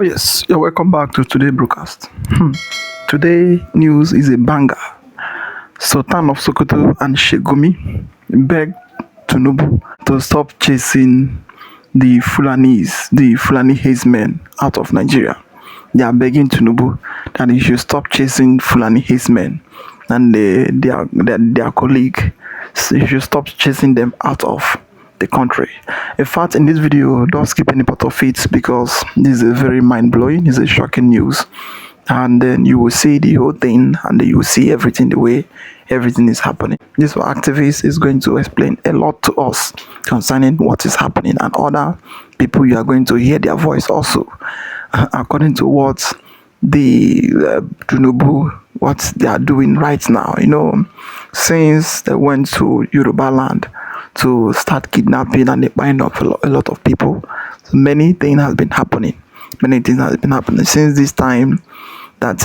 Yes, you're welcome back to today's broadcast. Today news is a banger. Sultan of Sokoto and Sheikh Gumi begged Tinubu to stop chasing the Fulani Herdsmen out of Nigeria. They are begging Tinubu that he should stop chasing Fulani Herdsmen and their colleague. So he should stop chasing them out of the country. In fact, in this video, don't skip any part of it because this is a very mind-blowing, it's a shocking news. And then you will see the whole thing and then you will see everything the way everything is happening. This activist is going to explain a lot to us concerning what is happening, and other people, you are going to hear their voice also according to what the Tinubu, what they are doing right now. Since they went to Yoruba land to start kidnapping and they buying up a lot of people, so many things has been happening. Many things has been happening since this time that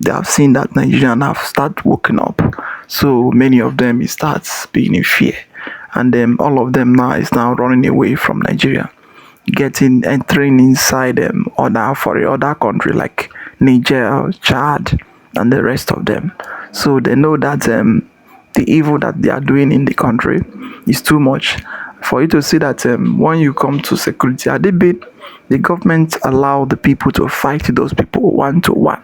they have seen that Nigerians have started waking up. So many of them starts being in fear, and all of them now is now running away from Nigeria, entering inside other country like Niger, Chad, and the rest of them. So they know that the evil that they are doing in the country is too much for you to see that when you come to security at the government allow the people to fight those people one to one.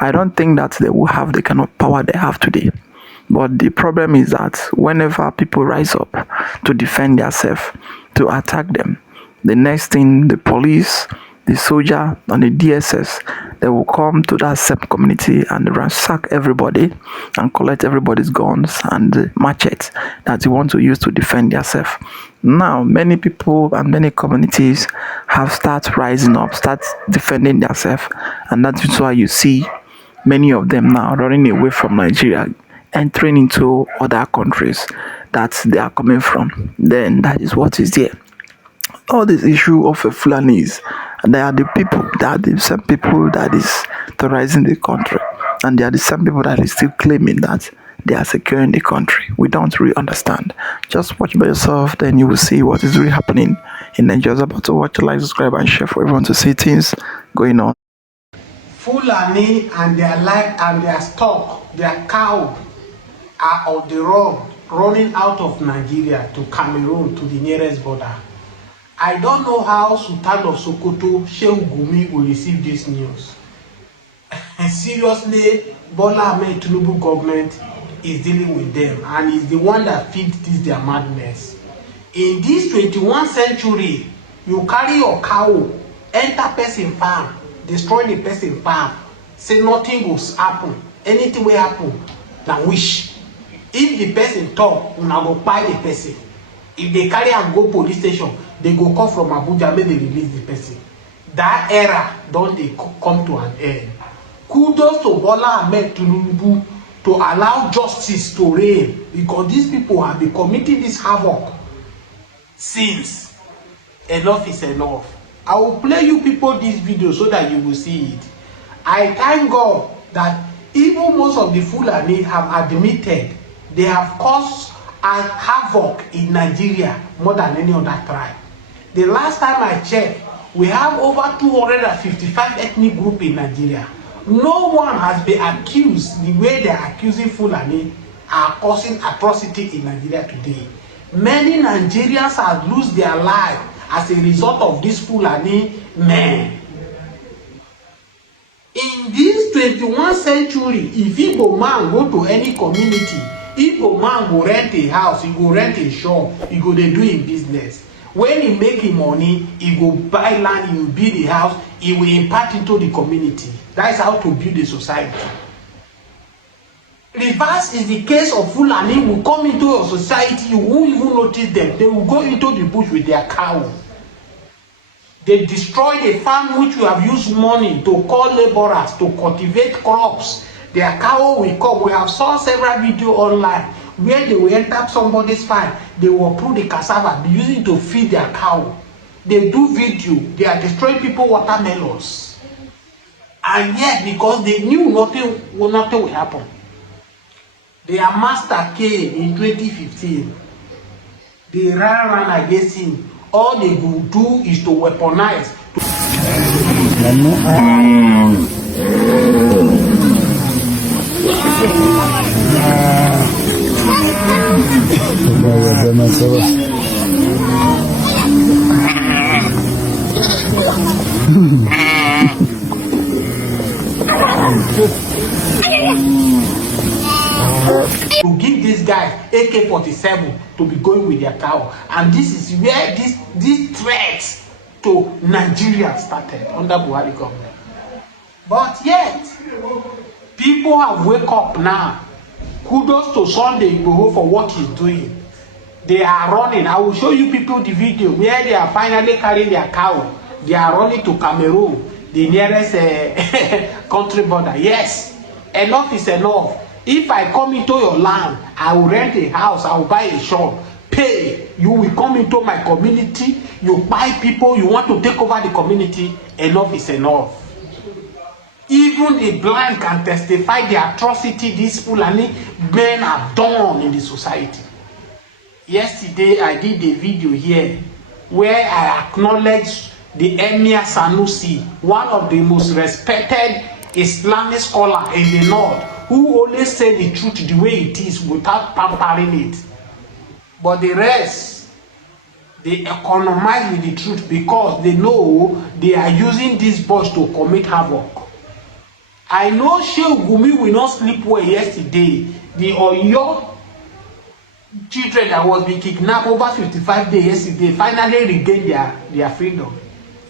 I don't think that they will have the kind of power they have today. But the problem is that whenever people rise up to defend themselves, to attack them, the next thing, the police, the soldier, and the DSS, they will come to that same community and ransack everybody and collect everybody's guns and machetes that you want to use to defend yourself. Now, many people and many communities have started rising up, start defending themselves, and that's why you see many of them now running away from Nigeria, entering into other countries that they are coming from. Then that is what is there. All this issue of Fulanis, they are the same people that is terrorizing the country, and they are the same people that is still claiming that they are securing the country. We don't really understand. Just watch by yourself, then you will see what is really happening in Nigeria. About to watch, like, subscribe, and share for everyone to see things going on. Fulani and their life and their stock, their cow, are on the road, running out of Nigeria to Cameroon, to the nearest border. I don't know how Sultan of Sokoto, Sheikh Gumi, will receive this news. Seriously, Bola Ahmed Tinubu government is dealing with them and is the one that feeds this their madness. In this 21st century, you carry your cow, enter person farm, destroy the person farm, say nothing will happen, anything will happen, now wish. If the person talk, una go buy the person. If they carry and go police station, they go call from Abuja, make they release the person. That era don't they come to an end. Kudos to Bola Ahmed Tinubu to allow justice to reign, because these people have been committing this havoc since. Enough is enough. I will play you people this video so that you will see it. I thank God that even most of the Fulani have admitted they have caused a havoc in Nigeria more than any other tribe. The last time I checked, we have over 255 ethnic groups in Nigeria. No one has been accused the way they are accusing Fulani are causing atrocity in Nigeria today. Many Nigerians have lost their life as a result of this Fulani men. In this 21st century, if Igbo man go to any community, Igbo man go rent a house, he go rent a shop, he go dey do him business. When he make him money, he go buy land, he will build a house, he will impart into the community. That is how to build a society. Reverse is the case of Fulani who come into your society, you won't even notice them. They will go into the bush with their cow. They destroy the farm which you have used money to call laborers to cultivate crops. Their cow will come. We have saw several videos online where they will enter somebody's farm. They will pull the cassava, they use it to feed their cow. They do video. They are destroying people watermelons. And yet, because they knew nothing will happen, their master came in 2015. They ran against him. All they will do is to weaponize. To give these guys AK-47 to be going with their cow, and this is where this threat to Nigeria started under Buhari government. But yet, people have wake up now. Kudos to Sunday Igboho for what he's doing. They are running. I will show you people the video where they are finally carrying their cow. They are running to Cameroon, the nearest country border. Yes, enough is enough. If I come into your land, I will rent a house, I will buy a shop, pay. You will come into my community, you buy people, you want to take over the community. Enough is enough. Even the blind can testify the atrocity these Fulani men have done in the society. Yesterday, I did a video here where I acknowledged the Emir Sanusi, one of the most respected Islamic scholars in the north, who always say the truth the way it is without pampering it. But the rest, they economize with the truth because they know they are using these boys to commit havoc. I know Sheikh Gumi will not sleep well yesterday. The Oyo children that was being kidnapped over 55 days yesterday finally regained their freedom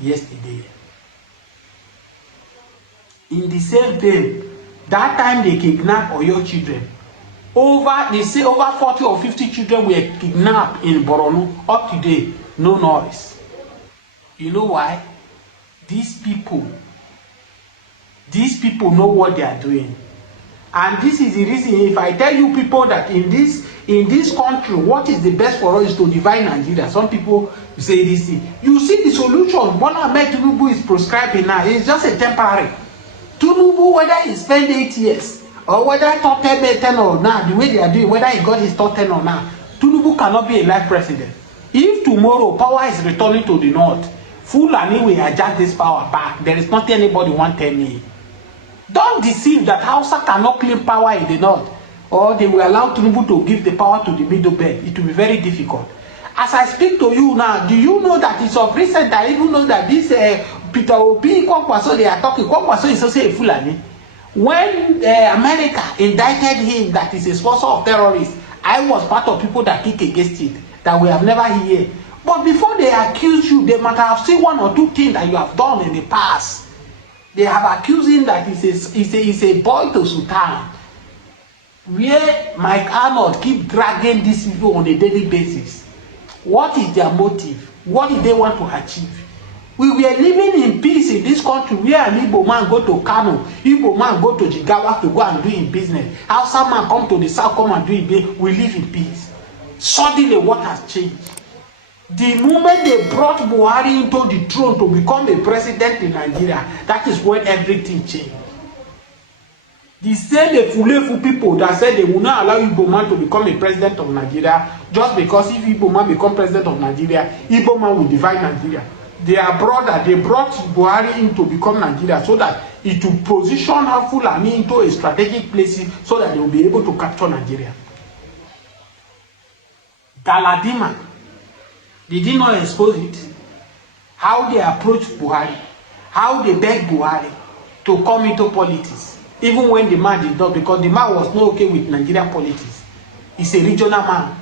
yesterday. In the same vein, that time they kidnapped Oyo children. They say over 40 or 50 children were kidnapped in Borno. Up to date, no noise. You know why? These people know what they are doing. And this is the reason, if I tell you people that in this country, what is the best for us is to divide Nigeria. Some people say this thing. You see the solution Bola Ahmed Tinubu is prescribing now is just a temporary. Tinubu, whether he spend 8 years or whether top 10 or now, the way they are doing, whether he got his top 10 or not, Tinubu cannot be a life president. If tomorrow power is returning to the north, Fulani will adjust this power back. There is nothing anybody want tell me. Don't deceive that Hausa cannot claim power in the north, or they will allow Tinubu to give the power to the middle belt. It will be very difficult. As I speak to you now, do you know that it's of recent I even know that this Peter Obi Kwankwaso they are talking. Kwankwaso is also a Fulani. When America indicted him that he's a sponsor of terrorists, I was part of people that kick against it, that we have never heard. But before they accuse you, they might have seen one or two things that you have done in the past. They have accused him that he's a boy to Sultan. Where Mike Arnold keep dragging these people on a daily basis. What is their motive? What do they want to achieve? We were living in peace in this country where an Igbo man go to Kano, Igbo man go to Jigawa to go and do his business. Hausa man come to the south, come and do his business. We live in peace. Suddenly what has changed? The moment they brought Buhari into the throne to become a president in Nigeria, that is when everything changed. The same Fulefu people that said they will not allow Igbo man to become a president of Nigeria, just because if Igbo man become president of Nigeria, Igbo man will divide Nigeria. Their brother, they brought Buhari in to become Nigeria so that it will position Fulani into a strategic place so that they will be able to capture Nigeria. Galadima, they did not expose it. How they approached Buhari, how they begged Buhari to come into politics, even when the man did not, because the man was not okay with Nigerian politics. He's a regional man.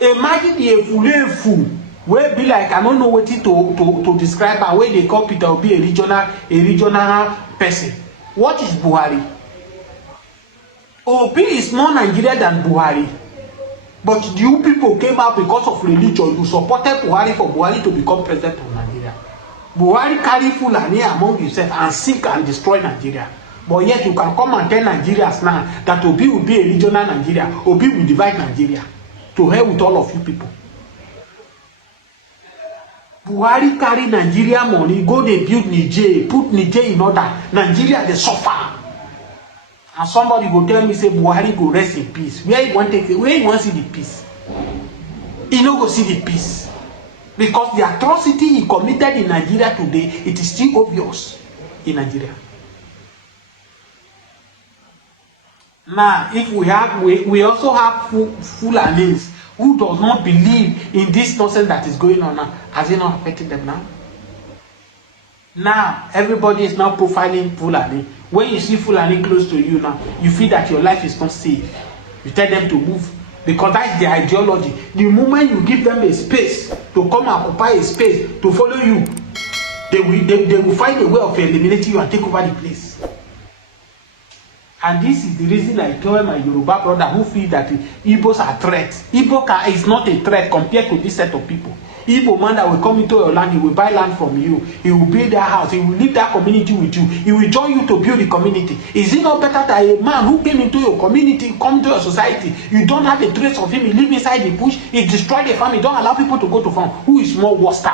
Imagine the Fulefu wey be like I don't know what to describe her, wey they call Peter Obi a regional person. What is Buhari? Obi is more Nigeria than Buhari. But you people came out because of religion. You supported Buhari for Buhari to become president of Nigeria. Buhari carry Fulani among himself and seek and destroy Nigeria. But yet you can come and tell Nigerians now that Obi will be a regional Nigeria. Obi will divide Nigeria. To hell with all of you people. Buhari carry Nigeria money, go they build Niger, put Niger in order. Nigeria they suffer. And somebody go tell me say Buhari go rest in peace. Where he want see the peace? He no go see the peace. Because the atrocity he committed in Nigeria today, it is still obvious in Nigeria. Now, if we also have Fulanis who does not believe in this nonsense that is going on now. Has it not affected them now? Now, everybody is now profiling Fulani. When you see Fulani close to you now, you feel that your life is not safe. You tell them to move. Because that's their ideology. The moment you give them a space to come and occupy a space to follow you, they will find a way of eliminating you and take over the place. And this is the reason I told my Yoruba brother who feel that Igbos are threats. Igbo is not a threat compared to this set of people. Igbo man that will come into your land, he will buy land from you, he will build their house, he will leave that community with you, he will join you to build the community. Is it not better that a man who came into your community, come to your society, you don't have a trace of him, he live inside the bush, he destroy the farm, he don't allow people to go to farm? Who is more worse?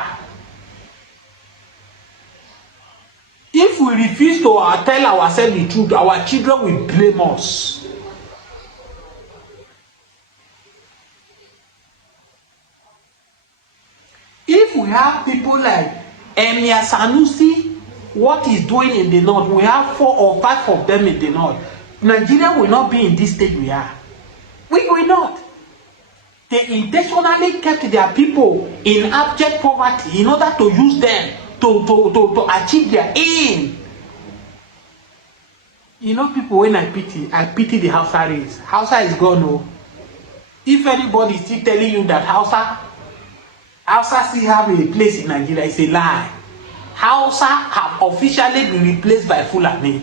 If we refuse to tell ourselves the truth, our children will blame us. If we have people like Emir Sanusi, what he's doing in the north, we have 4 or 5 of them in the north, Nigeria will not be in this state we are. We will not. They intentionally kept their people in abject poverty in order to use them to achieve their aim. You know, people, when I pity the Hausa race. Hausa is gone, no. If anybody is still telling you that Hausa still have a place in Nigeria, it's a lie. Hausa have officially been replaced by Fulani.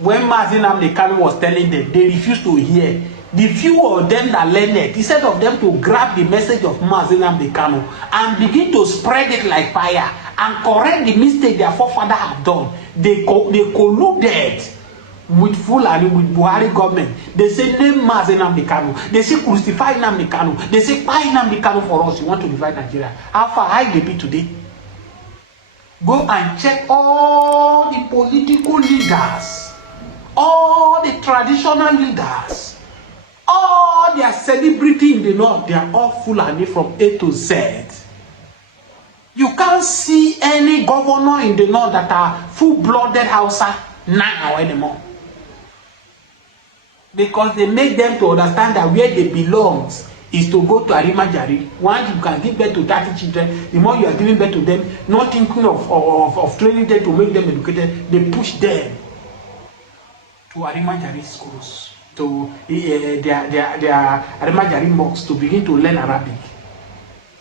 When Mazi Nnamdi Kanu was telling them, they refused to hear. The few of them that learned it, instead of them to grab the message of Mazi Nnamdi Kanu and begin to spread it like fire and correct the mistake their forefathers have done, they colluded with Fulani, with Buhari government. They say name Mazi Nnamdi Kanu. They say crucify Nnamdi Kanu. They say buy Nnamdi Kanu for us. You want to divide Nigeria. How far high they be today? Go and check all the political leaders, all the traditional leaders, all their celebrity in the north. They are all Fulani from A to Z. You can't see any governor in the north that are full-blooded Hausa now anymore. Because they make them to understand that where they belong is to go to Arimajari. Once you can give birth to 30 children, the more you are giving birth to them, not thinking of training them to make them educated, they push them to Arimajari schools, to their Arimajari mosques to begin to learn Arabic.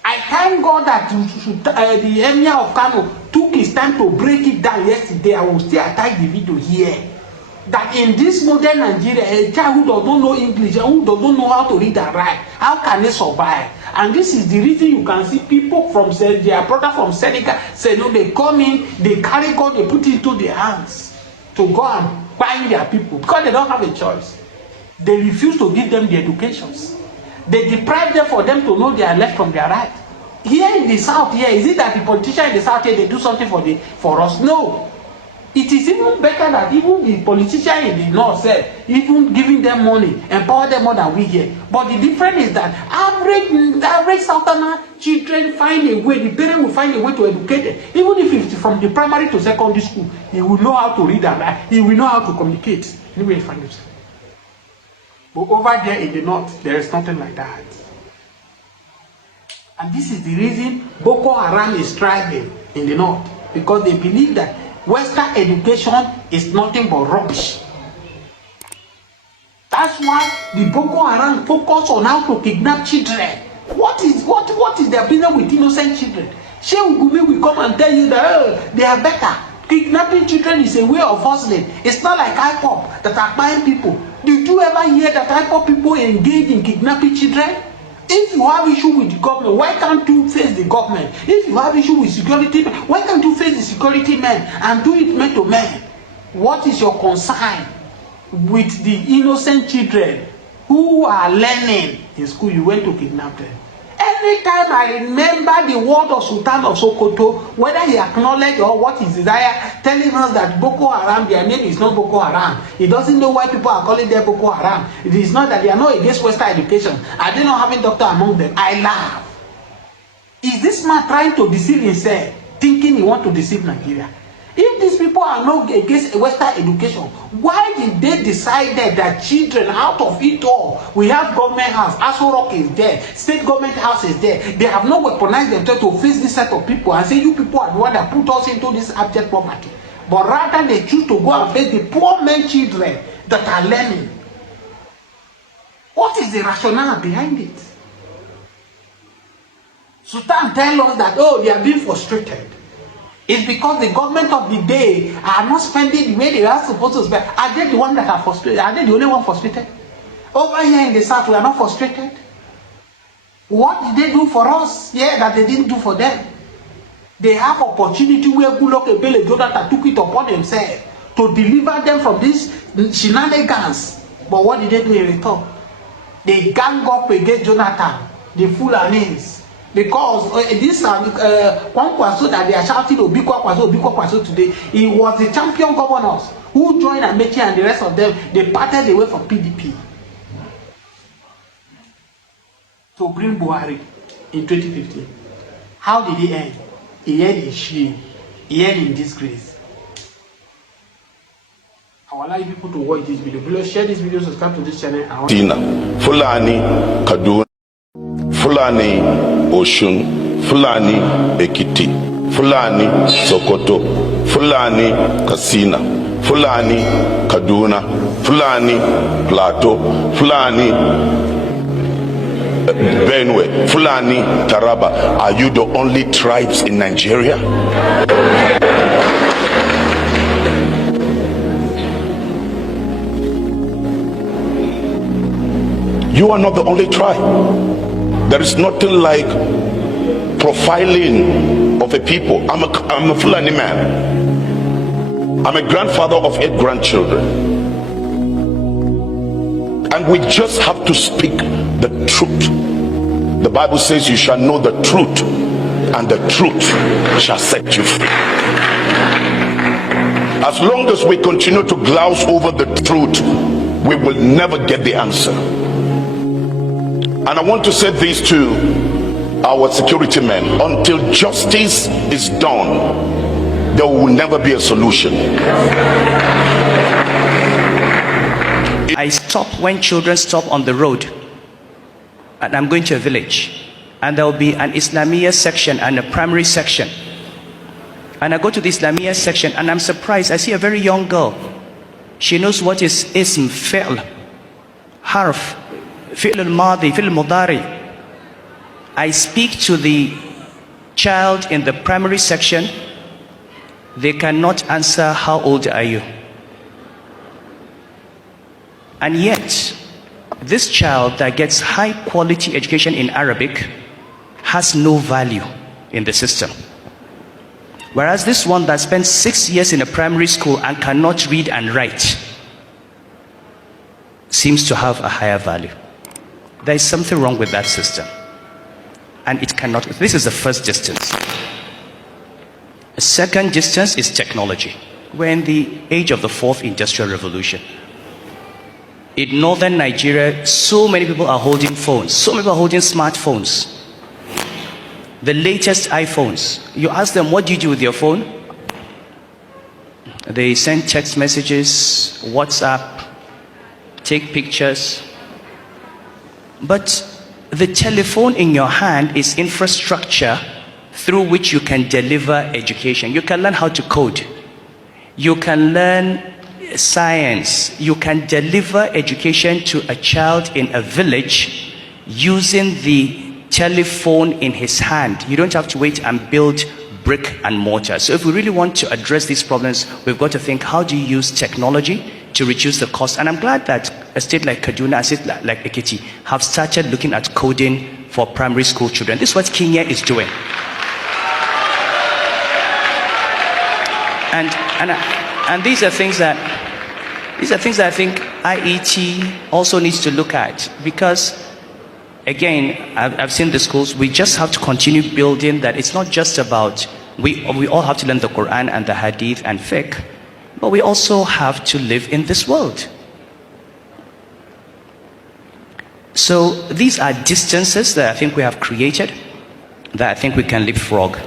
I thank God that the Emir of Kano took his time to break it down yesterday. I will still attach the video here. That in this modern Nigeria, a child who does not know English and who does not know how to read and write, how can they survive? And this is the reason you can see people from their brother from Senegal say, no, they come in, they carry God, they put it into their hands to go and buy their people because they don't have a choice. They refuse to give them the educations. They deprive them for them to know their left from their right. Here in the south, here, is it that the politicians in the south here, they do something for us? No. It is even better that even the politicians in the north say, even giving them money, empower them more than we here. But the difference is that average Southerner children find a way, the parent will find a way to educate them. Even if it's from the primary to secondary school, he will know how to read and write, he will know how to communicate. Anyway, he find himself. But over there in the north, there is nothing like that. And this is the reason Boko Haram is thriving in the north. Because they believe that Western education is nothing but rubbish. That's why the Boko Haram focus on how to kidnap children. What is their business with innocent children? Sheikh Gumi will come and tell you that they are better. Kidnapping children is a way of hustling. It's not like IPOP that are buying people. Did you ever hear that IPOP people engage in kidnapping children? If you have issue with the government, why can't you face the government? If you have issue with security, why can't you face the security men and do it man to man? What is your concern with the innocent children who are learning in school? You went to kidnap them. Anytime I remember the word of Sultan of Sokoto, whether he acknowledged or what his desire, telling us that Boko Haram, their name is not Boko Haram. He doesn't know why people are calling them Boko Haram. It is not that they are not against Western education. Are they not having doctor among them? I laugh. Is this man trying to deceive himself, thinking he want to deceive Nigeria? If these people are not against Western education, why did they decide that children, out of it all, we have government house, Aso Rock is there, state government house is there, they have not weaponized themselves to face this set of people and say, you people are the one that put us into this abject poverty. But rather they choose to go and face the poor men children that are learning. What is the rationale behind it? Sultan tell us that, oh, they are being frustrated. It's because the government of the day are not spending the way they are supposed to spend. Are they the ones that are frustrated? Are they the only one frustrated? Over here in the south, we are not frustrated. What did they do for us here that they didn't do for them? They have opportunity where Goodluck Ebele Jonathan took it upon themselves to deliver them from these shenanigans. But what did they do in return? They gang up against Jonathan, the Fulanis. Because this Kwankwaso that they are shouting Obi Kwankwaso today, he was the champion governors who joined Amechi and the rest of them. They parted away from PDP to bring Buhari in 2015. How did he end? He ended in shame. He ended in disgrace. I will allow you people to watch this video. Please share this video, subscribe to this channel. Fulani, Kaduna, Fulani, Oshun, Fulani, Ekiti, Fulani, Sokoto, Fulani, Katsina, Fulani, Kaduna, Fulani, Plateau, Fulani, Benue, Fulani, Taraba. Are you the only tribes in Nigeria? You are not the only tribe. There is nothing like profiling of a people. I'm a Fulani man. I'm a grandfather of 8 grandchildren. And we just have to speak the truth. The Bible says you shall know the truth, and the truth shall set you free. As long as we continue to glouse over the truth, we will never get the answer. And I want to say this to our security men: until justice is done, there will never be a solution. I stop when children stop on the road, and I'm going to a village, and there will be an Islamia section and a primary section. And I go to the Islamia section, and I'm surprised. I see a very young girl. She knows what is ism, fi'l, harf, fi'l al-madi, fi'l al-mudari. I speak to the child in the primary section. They cannot answer, how old are you? And yet, this child that gets high quality education in Arabic has no value in the system. Whereas this one that spent 6 years in a primary school and cannot read and write seems to have a higher value. There is something wrong with that system. And it cannot. This is the first distance. The second distance is technology. We're in the age of the 4th industrial revolution. In northern Nigeria, so many people are holding phones. So many people are holding smartphones. The latest iPhones. You ask them, what do you do with your phone? They send text messages, WhatsApp, take pictures. But the telephone in your hand is infrastructure through which you can deliver education. You can learn how to code. You can learn science. You can deliver education to a child in a village using the telephone in his hand. You don't have to wait and build brick and mortar. So if we really want to address these problems, we've got to think, how do you use technology to reduce the cost? And I'm glad that a state like Kaduna, a state like Ekiti have started looking at coding for primary school children. This is what Kenya is doing. And these are things that I think IET also needs to look at, because again, I've seen the schools. We just have to continue building that. It's not just about, we all have to learn the Quran and the Hadith and fiqh, but we also have to live in this world. So these are distances that I think we have created. that I think we can leapfrog.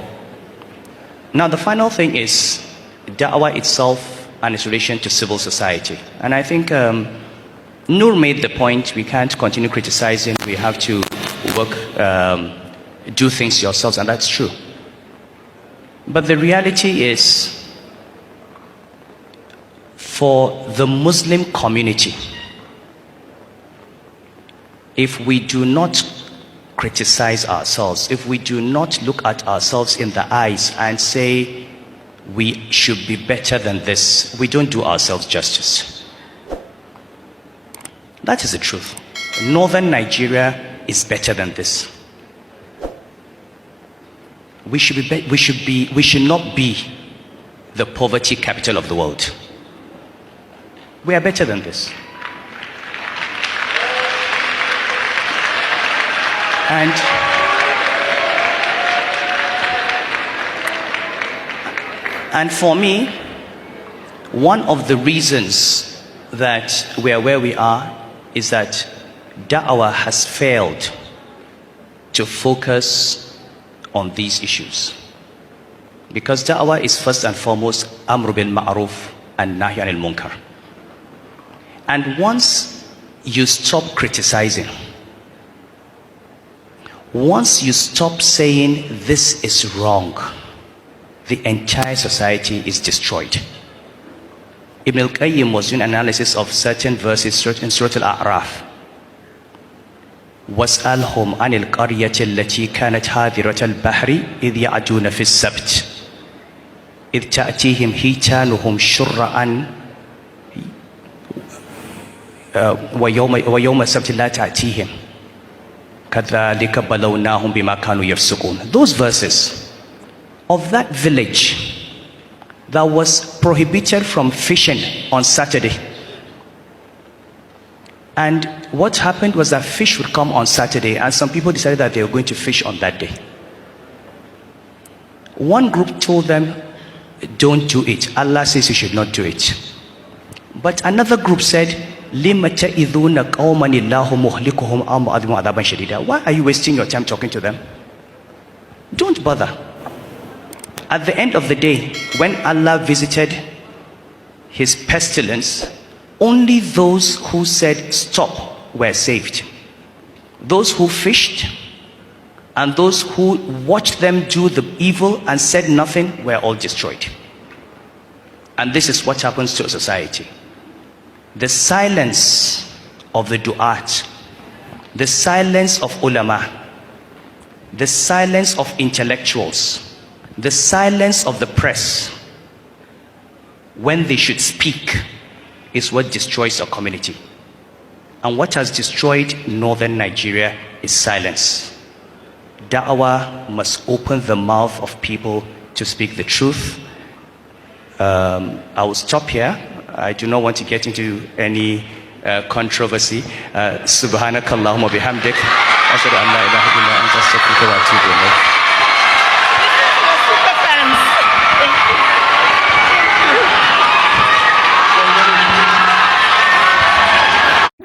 Now, the final thing is da'wah itself and its relation to civil society. And I think Noor made the point, we can't continue criticizing, we have to work, do things yourselves, and that's true. But the reality is, for the Muslim community, if we do not criticize ourselves, if we do not look at ourselves in the eyes and say we should be better than this, we don't do ourselves justice. That is the truth. Northern Nigeria is better than this. We should not be the poverty capital of the world. We are better than this. And for me, one of the reasons that we are where we are is that da'wah has failed to focus on these issues. Because da'wah is first and foremost amr bil ma'ruf and nahy anil munkar. And once you stop criticizing, once you stop saying this is wrong, the entire society is destroyed. Ibn al-Qayyim was doing analysis of certain verses in Surah Al-A'raf. وَاسْأَلْهُمْ عَنِ الْقَرْيَةِ الَّتِي كَانَتْ حَاذِرَةَ الْبَحْرِ إِذْ يَعْدُونَ فِي السَّبْتِ إِذْ تَأْتِيهِمْ حِيتَانُهُمْ شُرَّعًا وَيَوْمَ السَّبْتِ لَا تَأْتِيهِمْ كَذَلِكَ بَلَوْنَاهُمْ بِمَا كَانُوا يَفْسُقُونَ. Those verses of that village that was prohibited from fishing on Saturday. And what happened was that fish would come on Saturday, and some people decided that they were going to fish on that day. One group told them, don't do it. Allah says you should not do it. But another group said, why are you wasting your time talking to them? Don't bother. At the end of the day, when Allah visited his pestilence, only those who said stop were saved. Those who fished and those who watched them do the evil and said nothing were all destroyed. And this is what happens to a society. The silence of the du'at, the silence of ulama, the silence of intellectuals, the silence of the press when they should speak is what destroys a community. And what has destroyed northern Nigeria is silence. Da'wah must open the mouth of people to speak the truth. I will stop here. I do not want to get into any controversy. Subhanakallahumma bihamdik. Ashhadu an la ilaha illa anta astaghfiruka wa atubu ilayk.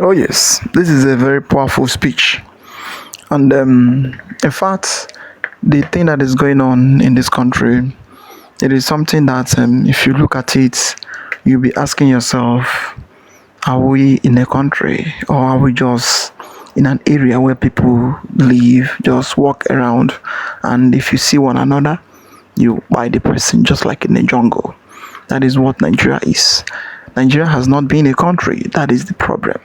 Oh yes, this is a very powerful speech. And in fact, the thing that is going on in this country, it is something that if you look at it, you'll be asking yourself, are we in a country or are we just in an area where people live, just walk around, and if you see one another, you buy the person just like in a jungle? That is what Nigeria is. Nigeria has not been a country. That is the problem.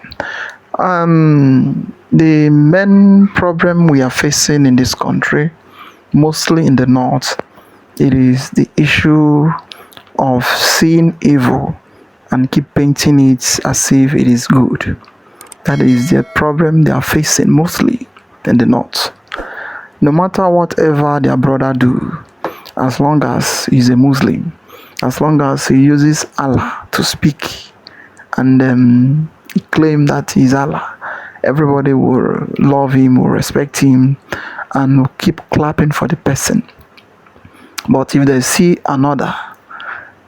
The main problem we are facing in this country, mostly in the north, it is the issue of seeing evil and keep painting it as if it is good. That is the problem they are facing mostly in the north. No matter whatever their brother do, as long as he's a Muslim, as long as he uses Allah to speak and claim that he's Allah, everybody will love him, will respect him, and will keep clapping for the person. But if they see another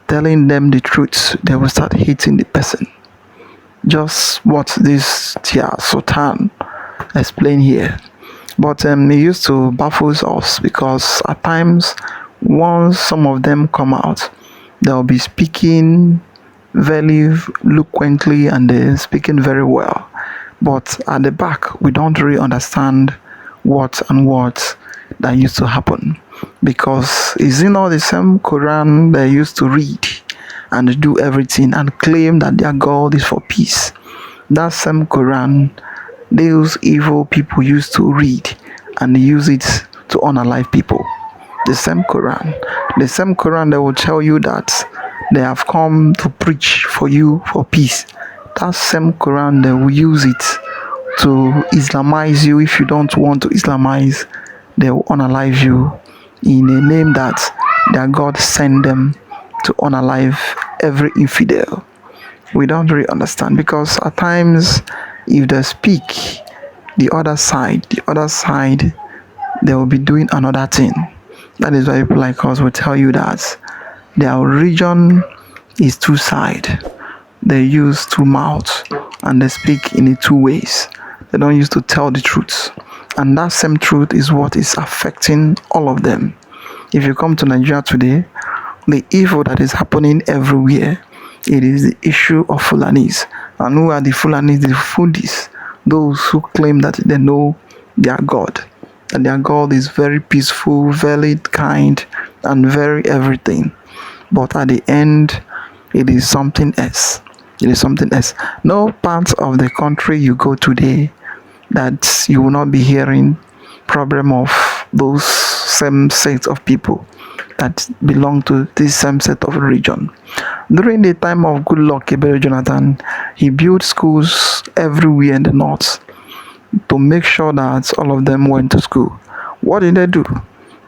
telling them the truth, they will start hating the person. Just what this Sultan explained here. But it used to baffle us because at times, once some of them come out, they'll be speaking very eloquently and they're speaking very well. But at the back, we don't really understand what and what that used to happen, because is it not the same Quran they used to read and do everything and claim that their God is for peace? That same Quran those evil people used to read and use it to unalive people. The same Quran they will tell you that they have come to preach for you for peace. That same Quran they will use it to Islamize you. If you don't want to Islamize, they will unalive you in a name that their God sent them to unalive every infidel. We don't really understand, because at times if they speak the other side, they will be doing another thing. That is why people like us will tell you that their religion is two-sided. They use two mouths and they speak in two ways. They don't use to tell the truth. And that same truth is what is affecting all of them. If you come to Nigeria today, the evil that is happening everywhere, it is the issue of Fulanis. And who are the Fulanis? The Fundis, those who claim that they know their God. And their God is very peaceful, very kind, and very everything. But at the end, it is something else. It is something else. No part of the country you go today that you will not be hearing problem of those same set of people that belong to this same set of religion. During the time of good luck Ebere Jonathan, he built schools everywhere in the north to make sure that all of them went to school. What did they do?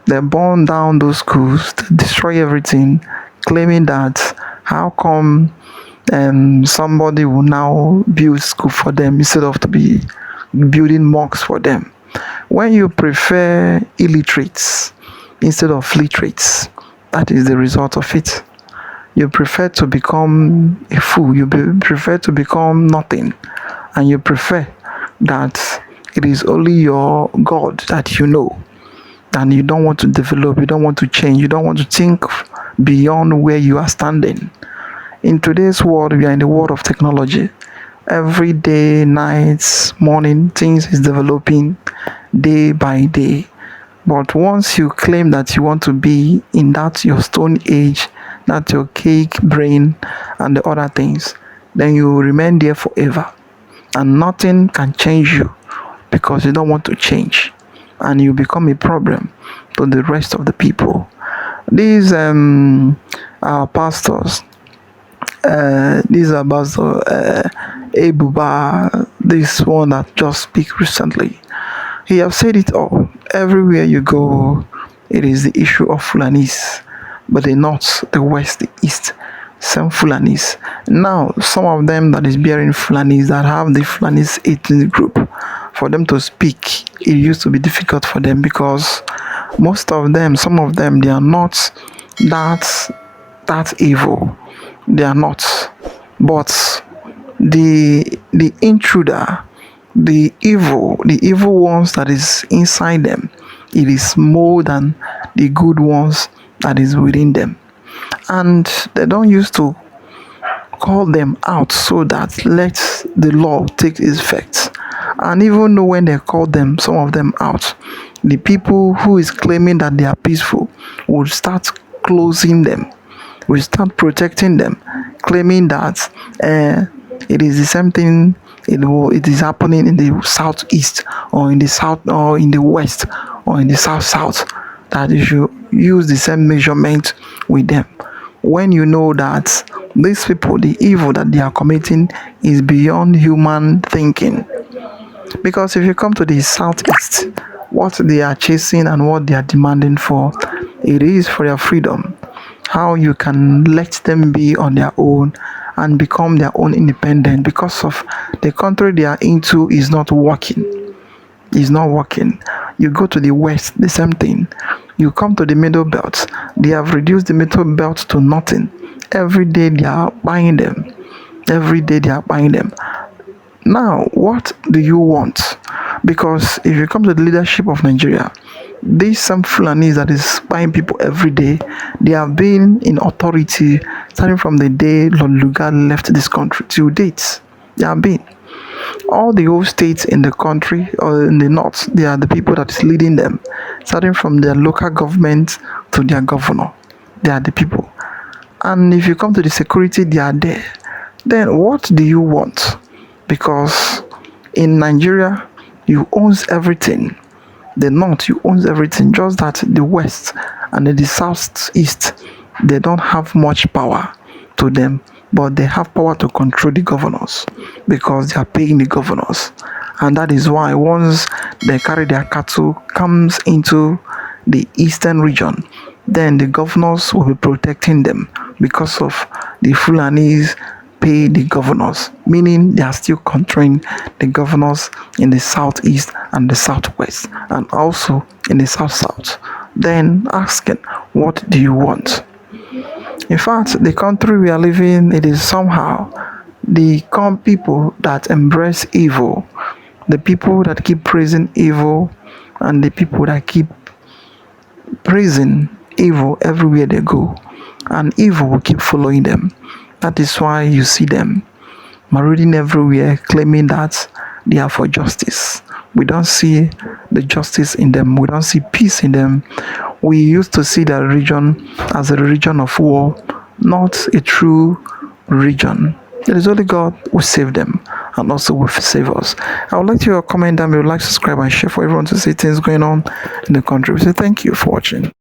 They burned down those schools, they destroy everything, claiming that how come somebody will now build school for them instead of to be building mosques for them. When you prefer illiterates instead of literates, that is the result of it. You prefer to become a fool, prefer to become nothing, and you prefer that it is only your God that you know, and you don't want to develop, you don't want to change, you don't want to think beyond where you are standing. In today's world, we are in the world of technology. Every day, nights, morning, things is developing day by day. But once you claim that you want to be in that your stone age, that your cake brain and the other things, then you will remain there forever. And nothing can change you because you don't want to change. And you become a problem to the rest of the people. These our pastors, these are Pastor Ebuba, this one that just speak recently. He have said it all. Everywhere you go, it is the issue of Fulanis, but the north, the west, the east, some Fulanis. Now, some of them that is bearing Fulanis, that have the Fulanis ethnic group, for them to speak, it used to be difficult for them because most of them, some of them, they are not that evil. They are not. But the intruder, the evil ones that is inside them, it is more than the good ones that is within them. And they don't used to call them out so that let the law take its effect. And even though when they call them, some of them out, the people who is claiming that they are peaceful will start closing them, will start protecting them, claiming that it is the same thing, it is happening in the southeast or in the south or in the west or in the south, that you should use the same measurement with them, when you know that these people, the evil that they are committing is beyond human thinking. Because if you come to the southeast, what they are chasing and what they are demanding for, it is for their freedom. How you can let them be on their own and become their own independent, because of the country they are into is not working. It's not working. You go to the west, the same thing. You come to the middle belt, they have reduced the middle belt to nothing. Every day they are buying them. Every day they are buying them. Now, what do you want? Because if you come to the leadership of Nigeria, these some Fulanis that is buying people every day, they have been in authority starting from the day Lord Lugard left this country to date. They have been. All the old states in the country or in the north, they are the people that is leading them, starting from their local government to their governor. They are the people. And if you come to the security, they are there. Then what do you want? Because in Nigeria, you owns everything. The north, you owns everything. Just that the west and the southeast, they don't have much power to them, but they have power to control the governors because they are paying the governors. And that is why once they carry their cattle comes into the eastern region, then the governors will be protecting them because of the Fulanis pay the governors, meaning they are still controlling the governors in the southeast and the southwest and also in the south. Then asking, what do you want? In fact, the country we are living, it is somehow the people that embrace evil, the people that keep praising evil, and the people that keep praising evil everywhere they go, and evil will keep following them. That is why you see them marauding everywhere, claiming that they are for justice. We don't see the justice in them. We don't see peace in them. We used to see that region as a region of war, not a true region. It is only God who saved them and also will save us. I would like to comment down below, like, subscribe, and share for everyone to see things going on in the country. We say thank you for watching.